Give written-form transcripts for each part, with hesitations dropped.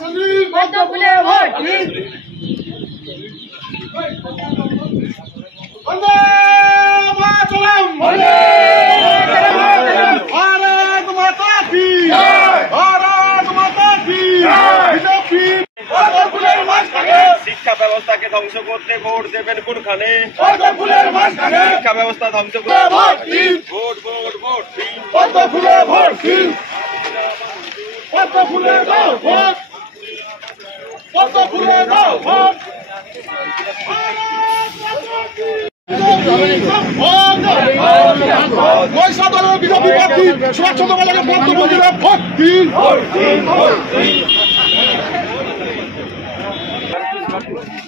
পদ্মফুলে vote দিন। বন্দে মাতরম, বন্দে মাতরম। ভারত মাতা কি জয়, ভারত মাতা কি জয়। বিজেপি পদ্মফুলের মাঝখানে শিক্ষা ব্যবস্থাকে ধ্বংস করতে ভোট দেবেন কোনখানে? পদ্মফুলের মাঝখানে শিক্ষা ব্যবস্থা ধ্বংস করতে ভোট দিন, ভোট ভোট ভোট দিন। পদ্মফুলে ভোট দিন, পদ্মফুলে দাও ভোট, পদ্মফুলে দাও ভোট। পয়সা দলের বিজেপি প্রার্থী সুভাষ চন্দ্র বসুকে পদ্মফুলে ভোট দিন।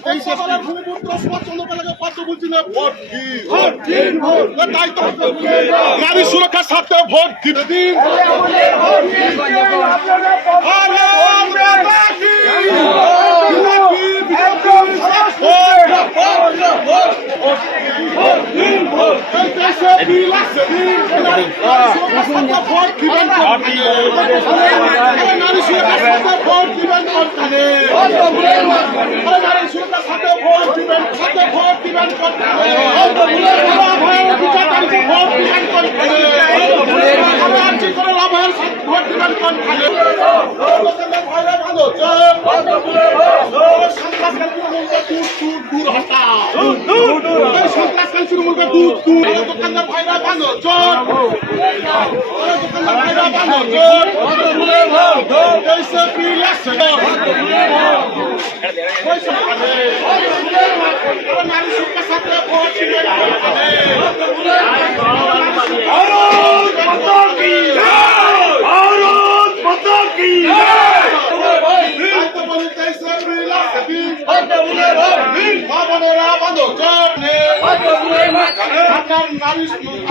পয়সা দলের ভূমিপুত্র সুভাষ চন্দ্র বসুকে পদ্মফুলে ভোট দিন। তাই তো নারী সুরক্ষার স্বার্থে ভোট দিন।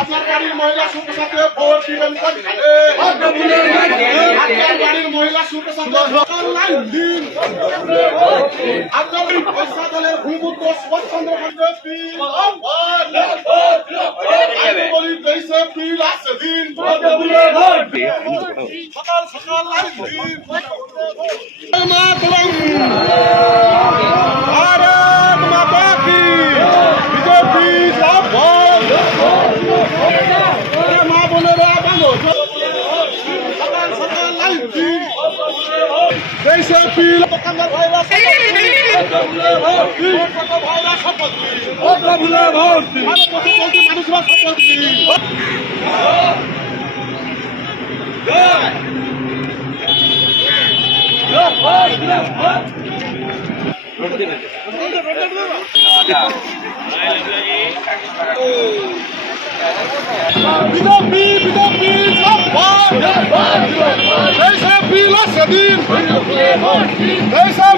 আপনার বাড়ির মহিলা সুপ্রসাদে ভোট দিবেন কোনখানে? আপনার বাড়ির মহিলা সুপ্রসাদে লাইন দিন। আপনার পয়সা দলের ভূমিপুত্র সুভাষ চন্দ্র বসুকে বলি দেশে বিল আছে দিন। সকাল সকাল লাইন দিন। ভারত মাতা কি বিজেপি জিন্দাবাদ। মা বোনেরা ভালো সকাল সকাল লাইন দিন। দেশে বিল দোকানদার ভাইরা ভাইরা শপথ দিন। মানুষরা শপথ দিন। বিজেপি জিন্দাবাদ। দেশে বিল আছে দিন। দেশে